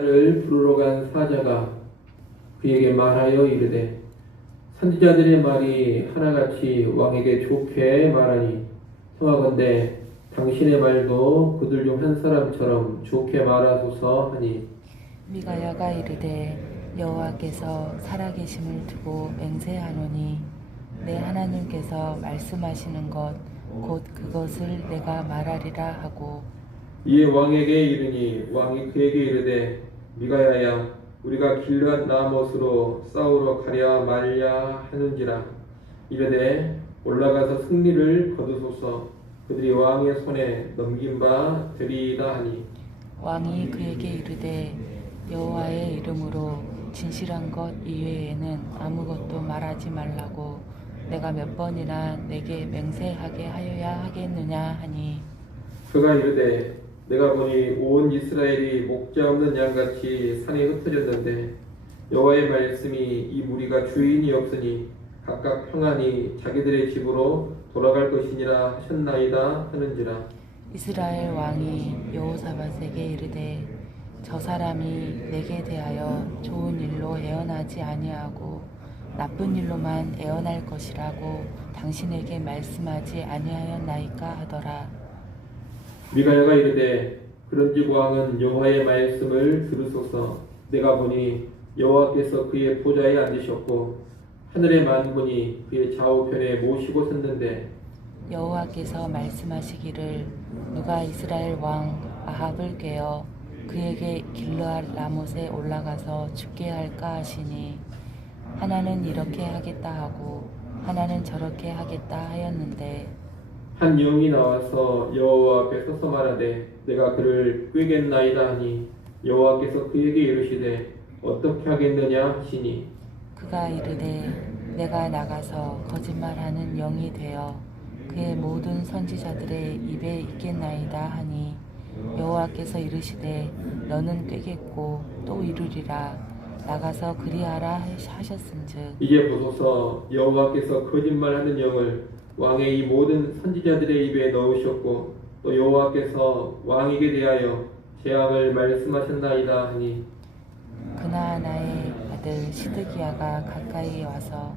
를 부르러 간 사자가 그에게 말하여 이르되 선지자들의 말이 하나같이 왕에게 좋게 말하니 청하건대 당신의 말도 그들 중 한 사람처럼 좋게 말하소서 하니 미가야가 이르되 여호와께서 살아계심을 두고 맹세하노니 내 하나님께서 말씀하시는 것 곧 그것을 내가 말하리라 하고 이에 왕에게 이르니 왕이 그에게 이르되 미가야야 우리가 길르앗 라못으로 싸우러 가랴 말랴 하는지라 이르되 올라가서 승리를 거두소서 그들이 왕의 손에 넘긴 바 되리이다 하니 왕이 그에게 이르되 여호와의 이름으로 진실한 것 이외에는 아무것도 말하지 말라고 내가 몇 번이나 내게 맹세하게 하여야 하겠느냐 하니 그가 이르되 내가 보니 온 이스라엘이 목자 없는 양같이 산에 흩어졌는데 여호와의 말씀이 이 무리가 주인이 없으니 각각 평안히 자기들의 집으로 돌아갈 것이니라 하셨나이다 하는지라. 이스라엘 왕이 여호사밧에게 이르되 저 사람이 내게 대하여 좋은 일로 애언하지 아니하고 나쁜 일로만 애언할 것이라고 당신에게 말씀하지 아니하였나이까 하더라. 미가야가 이르되 그런즉 왕은 여호와의 말씀을 들으소서. 내가 보니 여호와께서 그의 보좌에 앉으셨고 하늘의 만군이 그의 좌우편에 모시고 섰는데 여호와께서 말씀하시기를 누가 이스라엘 왕 아합을 꾀어 그에게 길르앗 라못에 올라가서 죽게 할까 하시니 하나는 이렇게 하겠다 하고 하나는 저렇게 하겠다 하였는데 한 영이 나와서 여호와 앞에 서서 말하되 내가 그를 꾀겠나이다 하니 여호와께서 그에게 이르시되 어떻게 하겠느냐 하시니 그가 이르되 내가 나가서 거짓말하는 영이 되어 그의 모든 선지자들의 입에 있겠나이다 하니 여호와께서 이르시되 너는 꾀겠고 또 이루리라 나가서 그리하라 하셨은즉 이제 보소서 여호와께서 거짓말하는 영을 왕의 이 모든 선지자들의 입에 넣으셨고 또 여호와께서 왕에게 대하여 재앙을 말씀하셨나이다 하니 그나아나의 아들 시드기야가 가까이 와서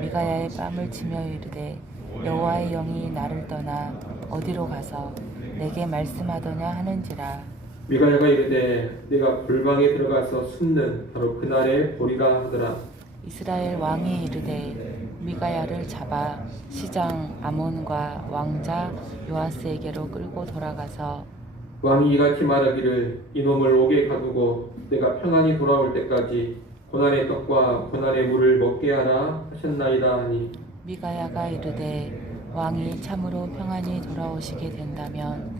미가야의 뺨을 치며 이르되 여호와의 영이 나를 떠나 어디로 가서 내게 말씀하더냐 하는지라. 미가야가 이르되 내가 골방에 들어가서 숨는 바로 그날에 보리라 하더라. 이스라엘 왕이 이르되 미가야를 잡아 시장 아몬과 왕자 요아스에게로 끌고 돌아가서 왕이 이같이 말하기를 이놈을 옥에 가두고 내가 평안히 돌아올 때까지 고난의 떡과 고난의 물을 먹게 하라 하셨나이다 하니 미가야가 이르되 왕이 참으로 평안히 돌아오시게 된다면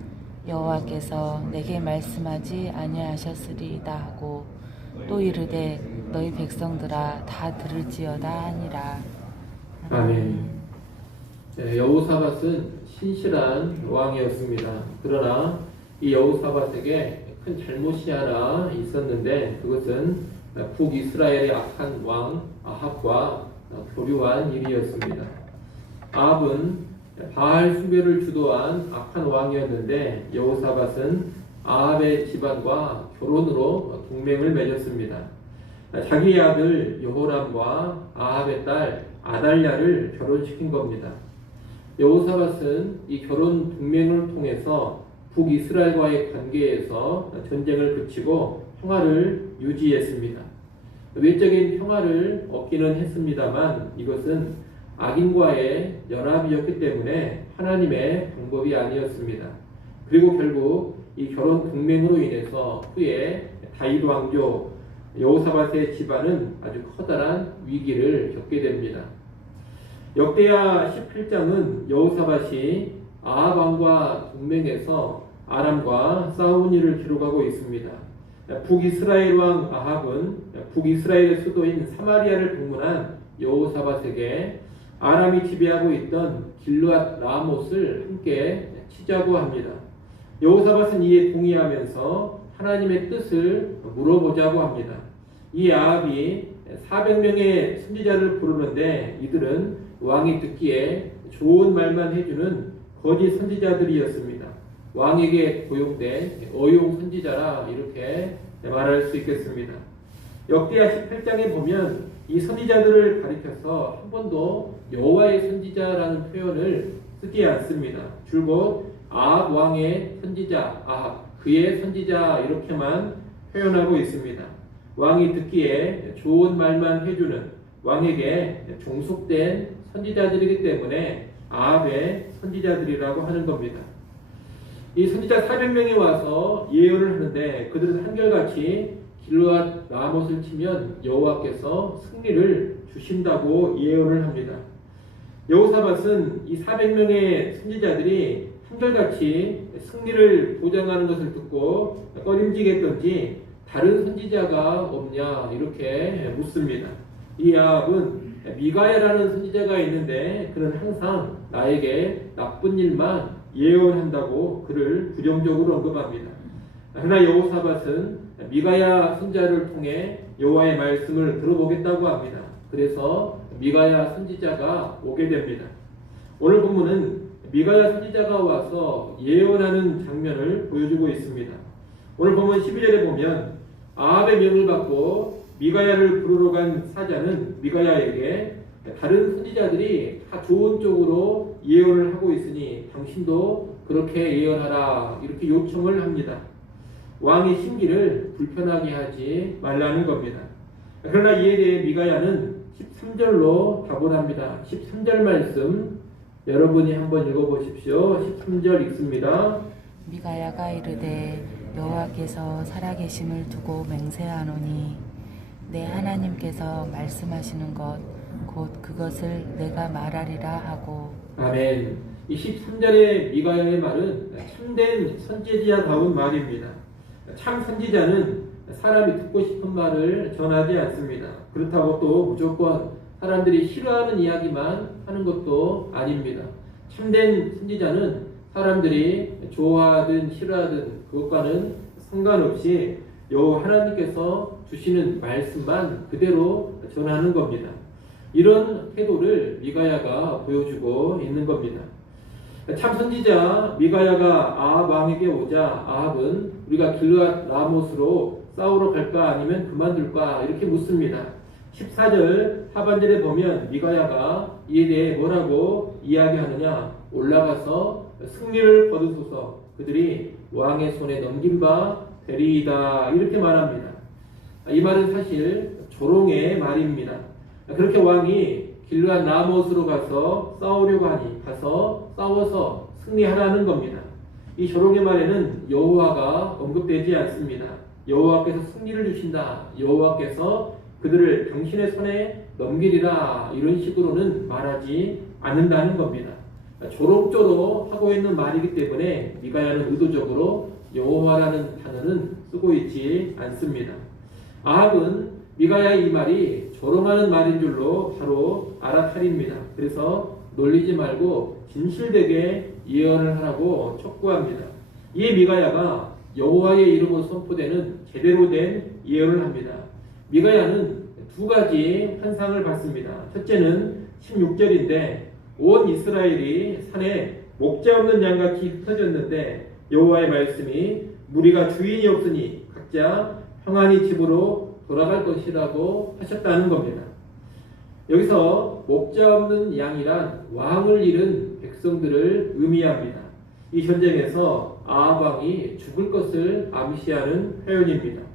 여호와께서 내게 말씀하지 아니하셨으리이다 하고 또 이르되 너희 백성들아 다 들을지어다 하니라. 아멘. 여호사밧은 신실한 왕이었습니다. 그러나 이 여호사밧에게 큰 잘못이 하나 있었는데 그것은 북이스라엘의 악한 왕 아합과 교류한 일이었습니다. 아합은 바알 숭배를 주도한 악한 왕이었는데 여호사밧은 아합의 집안과 결혼으로 동맹을 맺었습니다. 자기의 아들 여호람과 아합의 딸 아달랴를 결혼시킨 겁니다. 여호사밧은 이 결혼 동맹을 통해서 북이스라엘과의 관계에서 전쟁을 그치고 평화를 유지했습니다. 외적인 평화를 얻기는 했습니다만 이것은 악인과의 연합이었기 때문에 하나님의 방법이 아니었습니다. 그리고 결국 이 결혼 동맹으로 인해서 후에 다윗 왕조 여호사밧의 집안은 아주 커다란 위기를 겪게 됩니다. 역대하 18장은 여호사밧이 아합 왕과 동맹해서 아람과 싸운 일을 기록하고 있습니다. 북이스라엘 왕 아합은 북이스라엘의 수도인 사마리아를 방문한 여호사밧에게 아람이 지배하고 있던 길르앗 라못을 함께 치자고 합니다. 여호사밧은 이에 동의하면서 하나님의 뜻을 물어보자고 합니다. 이 아합이 400명의 선지자를 부르는데 이들은 왕이 듣기에 좋은 말만 해주는 거짓 선지자들이었습니다. 왕에게 고용된 어용 선지자라 이렇게 말할 수 있겠습니다. 역대하 18장에 보면 이 선지자들을 가리켜서 한 번도 여호와의 선지자라는 표현을 쓰지 않습니다. 줄곧 아합 왕의 선지자, 그의 선지자 이렇게만 표현하고 있습니다. 왕이 듣기에 좋은 말만 해주는 왕에게 종속된 선지자들이기 때문에 아합의 선지자들이라고 하는 겁니다. 이 선지자 400명이 와서 예언을 하는데 그들은 한결같이 길르앗 라못을 치면 여호와께서 승리를 주신다고 예언을 합니다. 여호사밧은 이 400명의 선지자들이 한결같이 승리를 보장하는 것을 듣고 꺼림직했던지 다른 선지자가 없냐 이렇게 묻습니다. 이 아합은 미가야라는 선지자가 있는데 그는 항상 나에게 나쁜 일만 예언한다고 그를 부정적으로 언급합니다. 그러나 여호사밧은 미가야 선지자를 통해 여호와의 말씀을 들어보겠다고 합니다. 그래서 미가야 선지자가 오게 됩니다. 오늘 본문은 미가야 선지자가 와서 예언하는 장면을 보여주고 있습니다. 오늘 본문 12절에 보면 아합의 명을 받고 미가야를 부르러 간 사자는 미가야에게 다른 선지자들이 다 좋은 쪽으로 예언을 하고 있으니 당신도 그렇게 예언하라 이렇게 요청을 합니다. 왕의 심기를 불편하게 하지 말라는 겁니다. 그러나 이에 대해 미가야는 13절로 답을 합니다. 13절 말씀 여러분이 한번 읽어보십시오. 13절 읽습니다. 미가야가 이르되 여호와께서 살아계심을 두고 맹세하노니 내 하나님께서 말씀하시는 것 곧 그것을 내가 말하리라 하고. 아멘. 이 13절의 미가야의 말은 참된 선지자다운 말입니다. 참 선지자는 사람이 듣고 싶은 말을 전하지 않습니다. 그렇다고 또 무조건 사람들이 싫어하는 이야기만 하는 것도 아닙니다. 참된 선지자는 사람들이 좋아하든 싫어하든 그것과는 상관없이 여호와 하나님께서 주시는 말씀만 그대로 전하는 겁니다. 이런 태도를 미가야가 보여주고 있는 겁니다. 참 선지자 미가야가 아합 왕에게 오자 아합은 우리가 길르앗 라못으로 싸우러 갈까 아니면 그만둘까 이렇게 묻습니다. 14절 하반절에 보면 미가야가 이에 대해 뭐라고 이야기하느냐, 올라가서 승리를 거두소서 그들이 왕의 손에 넘긴 바 되리이다 이렇게 말합니다. 이 말은 사실 조롱의 말입니다. 그렇게 왕이 길르앗 라못으로 가서 싸우려고 하니 가서 싸워서 승리하라는 겁니다. 이 조롱의 말에는 여호와가 언급되지 않습니다. 여호와께서 승리를 주신다. 여호와께서 그들을 당신의 손에 넘기리라. 이런 식으로는 말하지 않는다는 겁니다. 조롱조로 하고 있는 말이기 때문에 미가야는 의도적으로 여호와라는 단어는 쓰고 있지 않습니다. 아합은 미가야의 이 말이 조롱하는 말인 줄로 바로 알아차립니다. 그래서 놀리지 말고 진실되게 예언을 하라고 촉구합니다. 이에 미가야가 여호와의 이름으로 선포되는 제대로 된 예언을 합니다. 미가야는 두 가지 환상을 받습니다. 첫째는 16절인데 온 이스라엘이 산에 목자 없는 양같이 흩어졌는데 여호와의 말씀이 무리가 주인이 없으니 각자 평안히 집으로 돌아갈 것이라고 하셨다는 겁니다. 여기서 목자 없는 양이란 왕을 잃은 백성들을 의미합니다. 이 전쟁에서 아합 왕이 죽을 것을 암시하는 표현입니다.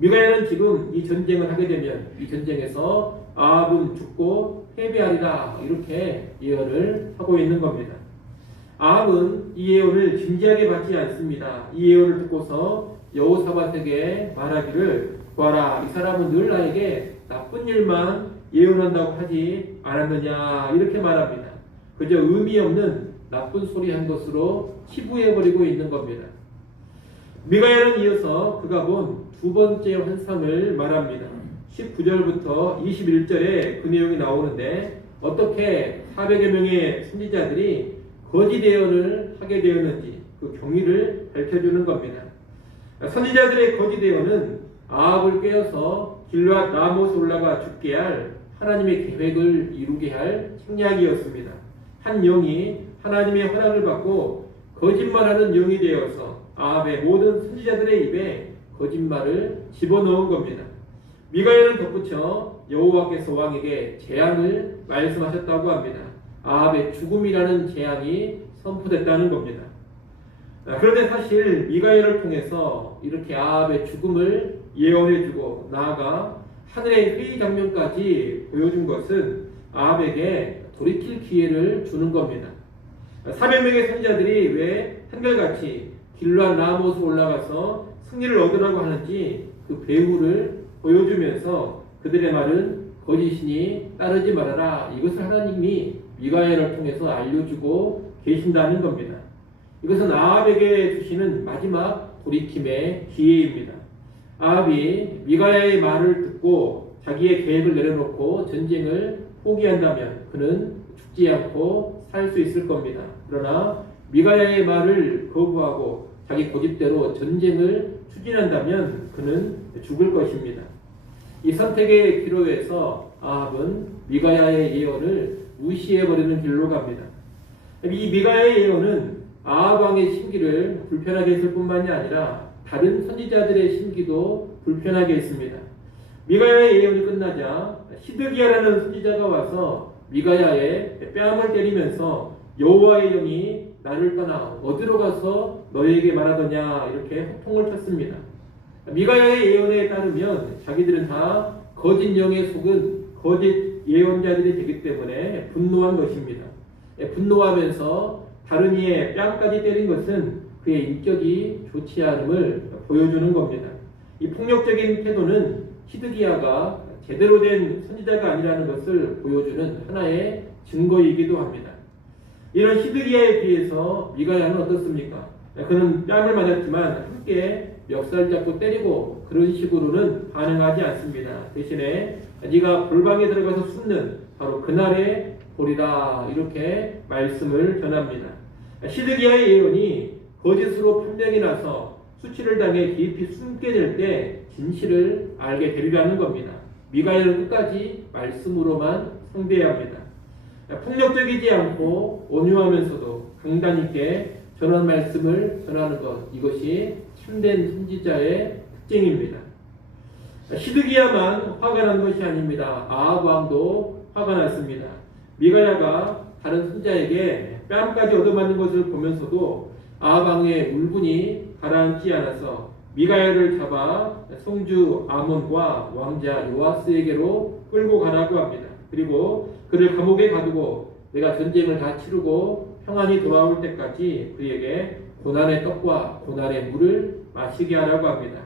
미가야는 지금 이 전쟁을 하게 되면 이 전쟁에서 아합은 죽고 패배하리라 이렇게 예언을 하고 있는 겁니다. 아합은 이 예언을 진지하게 받지 않습니다. 이 예언을 듣고서 여호사밧에게 말하기를 보아라, 이 사람은 늘 나에게 나쁜 일만 예언한다고 하지 않았느냐 이렇게 말합니다. 그저 의미 없는 나쁜 소리 한 것으로 치부해버리고 있는 겁니다. 미가야는 이어서 그가 본 두 번째 환상을 말합니다. 19절부터 21절에 그 내용이 나오는데 어떻게 400여 명의 선지자들이 거짓 예언을 하게 되었는지 그 경위를 밝혀주는 겁니다. 선지자들의 거짓 예언은 아합을 깨어서 길르앗 라못에 올라가 죽게 할 하나님의 계획을 이루게 할 책략이었습니다. 한 영이 하나님의 허락을 받고 거짓말하는 영이 되어서 아합의 모든 선지자들의 입에 거짓말을 집어넣은 겁니다. 미가야는 덧붙여 여호와께서 왕에게 재앙을 말씀하셨다고 합니다. 아합의 죽음이라는 재앙이 선포됐다는 겁니다. 그런데 사실 미가야를 통해서 이렇게 아합의 죽음을 예언해주고 나아가 하늘의 회의 장면까지 보여준 것은 아합에게 돌이킬 기회를 주는 겁니다. 400명의 선지자들이 왜 한결같이 길르앗 라모스 올라가서 승리를 얻으라고 하는지 그 배후를 보여주면서 그들의 말은 거짓이니 따르지 말아라. 이것을 하나님이 미가야를 통해서 알려주고 계신다는 겁니다. 이것은 아합에게 주시는 마지막 돌이킴의 기회입니다. 아합이 미가야의 말을 듣고 자기의 계획을 내려놓고 전쟁을 포기한다면 그는 죽지 않고 살 수 있을 겁니다. 그러나 미가야의 말을 거부하고 자기 고집대로 전쟁을 추진한다면 그는 죽을 것입니다. 이 선택의 기로에서 아합은 미가야의 예언을 무시해버리는 길로 갑니다. 이 미가야의 예언은 아합 왕의 심기를 불편하게 했을 뿐만이 아니라 다른 선지자들의 심기도 불편하게 했습니다. 미가야의 예언이 끝나자 시드기야라는 선지자가 와서 미가야의 뺨을 때리면서 여호와의 영이 나를 떠나 어디로 가서 너에게 말하더냐 이렇게 호통을 쳤습니다. 미가야의 예언에 따르면 자기들은 다 거짓 영에 속은 거짓 예언자들이 되기 때문에 분노한 것입니다. 분노하면서 다른 이의 뺨까지 때린 것은 그의 인격이 좋지 않음을 보여주는 겁니다. 이 폭력적인 태도는 시드기야가 제대로 된 선지자가 아니라는 것을 보여주는 하나의 증거이기도 합니다. 이런 시드기야에 비해서 미가야는 어떻습니까? 그는 뺨을 맞았지만 함께 멱살 잡고 때리고 그런 식으로는 반응하지 않습니다. 대신에 네가 골방에 들어가서 숨는 바로 그날의 보리라 이렇게 말씀을 전합니다. 시드기야의 예언이 거짓으로 판명이 나서 수치를 당해 깊이 숨게 될 때 진실을 알게 되리라는 겁니다. 미가야는 끝까지 말씀으로만 상대해야 합니다. 폭력적이지 않고 온유하면서도 강단 있게 전한 말씀을 전하는 것, 이것이 참된 선지자의 특징입니다. 시드기야만 화가 난 것이 아닙니다. 아합 왕도 화가 났습니다. 미가야가 다른 선지자에게 뺨까지 얻어맞는 것을 보면서도 아합 왕의 울분이 가라앉지 않아서 미가야를 잡아 성주 아몬과 왕자 요아스에게로 끌고 가라고 합니다. 그리고 그를 감옥에 가두고 내가 전쟁을 다 치르고 평안히 돌아올 때까지 그에게 고난의 떡과 고난의 물을 마시게 하라고 합니다.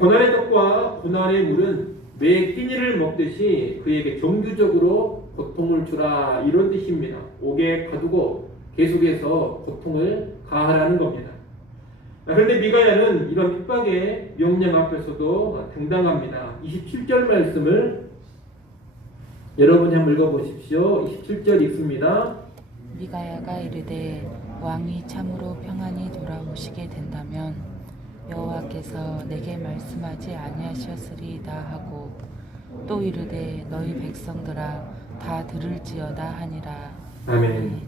고난의 떡과 고난의 물은 매 끼니를 먹듯이 그에게 정규적으로 고통을 주라 이런 뜻입니다. 옥에 가두고 계속해서 고통을 가하라는 겁니다. 그런데 미가야는 이런 핍박의 명령 앞에서도 당당합니다. 27절 말씀을 여러분이 한번 읽어보십시오. 27절 읽습니다. 미가야가 이르되 왕이 참으로 평안히 돌아오시게 된다면 여호와께서 내게 말씀하지 아니하셨으리이다 하고 또 이르되 너희 백성들아 다 들을지어다 하니라. 아멘.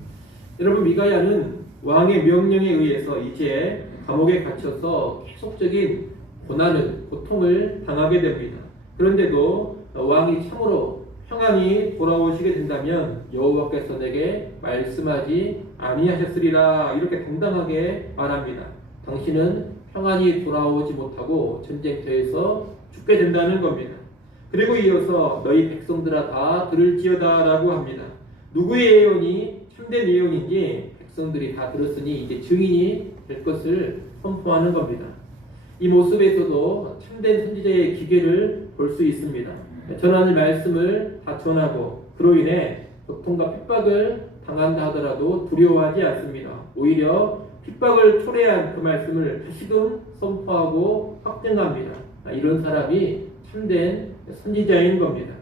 여러분 미가야는 왕의 명령에 의해서 이제 감옥에 갇혀서 계속적인 고통을 당하게 됩니다. 그런데도 왕이 참으로 평안히 돌아오시게 된다면 여호와께서 내게 말씀하지 아니하셨으리라 이렇게 당당하게 말합니다. 당신은 평안히 돌아오지 못하고 전쟁터에서 죽게 된다는 겁니다. 그리고 이어서 너희 백성들아 다 들을지어다 라고 합니다. 누구의 예언이 참된 예언인지 백성들이 다 들었으니 이제 증인이 될 것을 선포하는 겁니다. 이 모습에서도 참된 선지자의 기계를 볼 수 있습니다. 전하는 말씀을 다 전하고 그로 인해 고통과 핍박을 당한다 하더라도 두려워하지 않습니다. 오히려 핍박을 초래한 그 말씀을 다시금 선포하고 확증합니다. 이런 사람이 참된 선지자인 겁니다.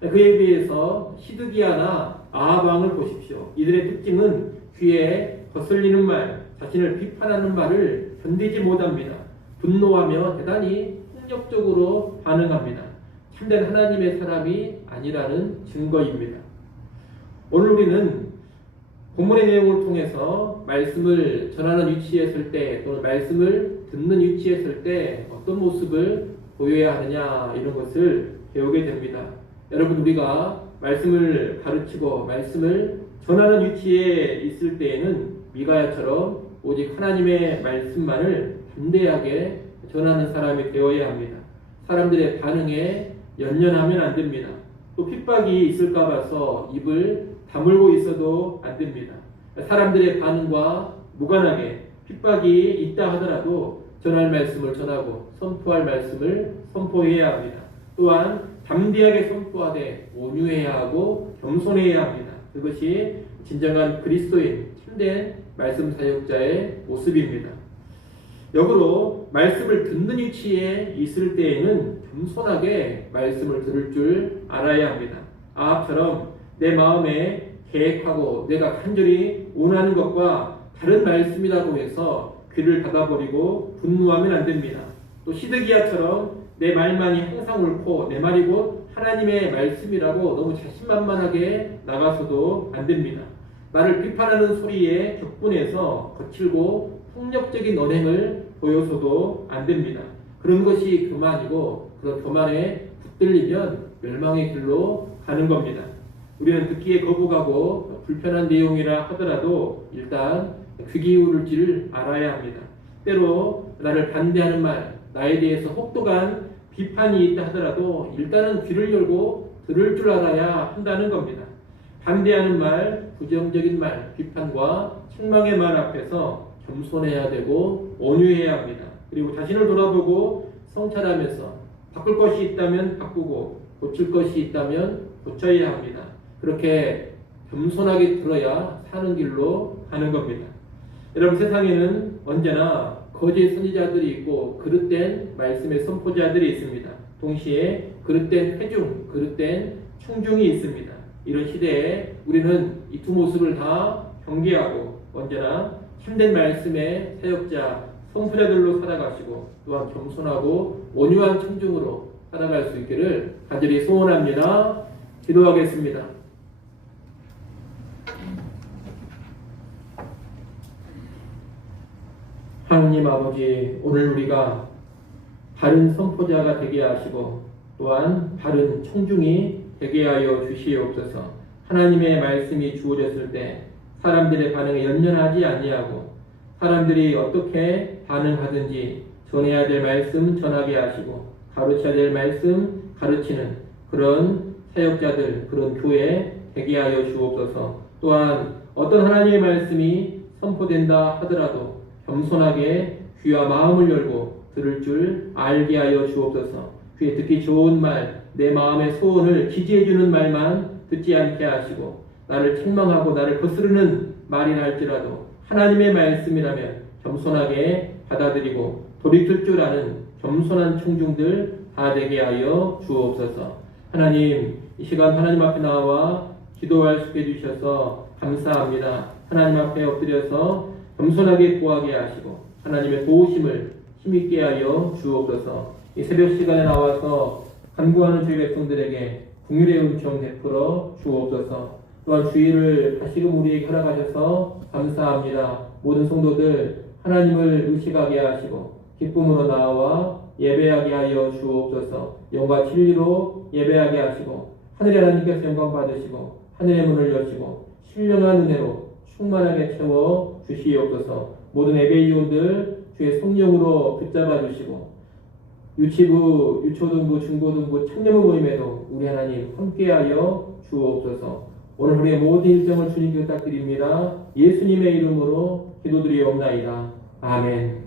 그에 비해서 시드기야나 아합 왕을 보십시오. 이들의 특징은 귀에 거슬리는 말, 자신을 비판하는 말을 견디지 못합니다. 분노하며 대단히 폭력적으로 반응합니다. 참된 하나님의 사람이 아니라는 증거입니다. 오늘 우리는 본문의 내용을 통해서 말씀을 전하는 위치에 설 때 또는 말씀을 듣는 위치에 설 때 어떤 모습을 보여야 하느냐 이런 것을 배우게 됩니다. 여러분 우리가 말씀을 가르치고 말씀을 전하는 위치에 있을 때에는 미가야처럼 오직 하나님의 말씀만을 담대하게 전하는 사람이 되어야 합니다. 사람들의 반응에 연연하면 안 됩니다. 또 핍박이 있을까 봐서 입을 다물고 있어도 안 됩니다. 사람들의 반응과 무관하게 핍박이 있다 하더라도 전할 말씀을 전하고 선포할 말씀을 선포해야 합니다. 또한 담대하게 선포하되 온유해야 하고 겸손해야 합니다. 그것이 진정한 그리스도인 참된 말씀 사역자의 모습입니다. 역으로 말씀을 듣는 위치에 있을 때에는 겸손하게 말씀을 들을 줄 알아야 합니다. 아합처럼 내 마음에 계획하고 내가 간절히 원하는 것과 다른 말씀이라고 해서 귀를 닫아버리고 분노하면 안 됩니다. 또 시드기야처럼 내 말만이 항상 옳고 내 말이 곧 하나님의 말씀이라고 너무 자신만만하게 나가서도 안 됩니다. 나를 비판하는 소리에 격분해서 거칠고 폭력적인 언행을 보여서도 안 됩니다. 그런 것이 교만이고 그런 교만에 붙들리면 멸망의 길로 가는 겁니다. 우리는 듣기에 거부가고 불편한 내용이라 하더라도 일단 귀 기울일 줄 알아야 합니다. 때로 나를 반대하는 말, 나에 대해서 혹독한 비판이 있다 하더라도 일단은 귀를 열고 들을 줄 알아야 한다는 겁니다. 반대하는 말, 부정적인 말, 비판과 책망의 말 앞에서 겸손해야 되고 온유해야 합니다. 그리고 자신을 돌아보고 성찰하면서 바꿀 것이 있다면 바꾸고 고칠 것이 있다면 고쳐야 합니다. 그렇게 겸손하게 들어야 사는 길로 가는 겁니다. 여러분 세상에는 언제나 거짓 선지자들이 있고 그릇된 말씀의 선포자들이 있습니다. 동시에 그릇된 회중, 그릇된 충중이 있습니다. 이런 시대에 우리는 이 두 모습을 다 경계하고 언제나 참된 말씀의 사역자, 선포자들로 살아가시고 또한 겸손하고 온유한 충중으로 살아갈 수 있기를 간절히 소원합니다. 기도하겠습니다. 하나님 아버지, 오늘 우리가 바른 선포자가 되게 하시고 또한 바른 청중이 되게 하여 주시옵소서. 하나님의 말씀이 주어졌을 때 사람들의 반응에 연연하지 아니하고 사람들이 어떻게 반응하든지 전해야 될 말씀 전하게 하시고 가르쳐야 될 말씀 가르치는 그런 사역자들, 그런 교회 되게 하여 주옵소서. 또한 어떤 하나님의 말씀이 선포된다 하더라도 겸손하게 귀와 마음을 열고 들을 줄 알게 하여 주옵소서. 귀에 듣기 좋은 말, 내 마음의 소원을 지지해주는 말만 듣지 않게 하시고 나를 책망하고 나를 거스르는 말이라 할지라도 하나님의 말씀이라면 겸손하게 받아들이고 돌이킬 줄 아는 겸손한 청중들 다 되게 하여 주옵소서. 하나님, 이 시간 하나님 앞에 나와 기도할 수 있게 해주셔서 감사합니다. 하나님 앞에 엎드려서 겸손하게 구하게 하시고 하나님의 도우심을 힘있게 하여 주옵소서. 이 새벽 시간에 나와서 간구하는 주의 백성들에게 긍휼의 은총 베풀어 주옵소서. 또한 주의를 다시금 우리에게 허락하셔서 감사합니다. 모든 성도들 하나님을 의식하게 하시고 기쁨으로 나와 예배하게 하여 주옵소서. 영과 진리로 예배하게 하시고 하늘의 하나님께서 영광 받으시고 하늘의 문을 여시고 신령한 은혜로 충만하게 채워 주시옵소서. 모든 예배위원들 주의 성령으로 붙잡아 주시고 유치부, 유초등부, 중고등부, 청년부 모임에도 우리 하나님 함께하여 주옵소서. 오늘 우리의 모든 일정을 주님께 부탁드립니다. 예수님의 이름으로 기도드리옵나이다. 아멘.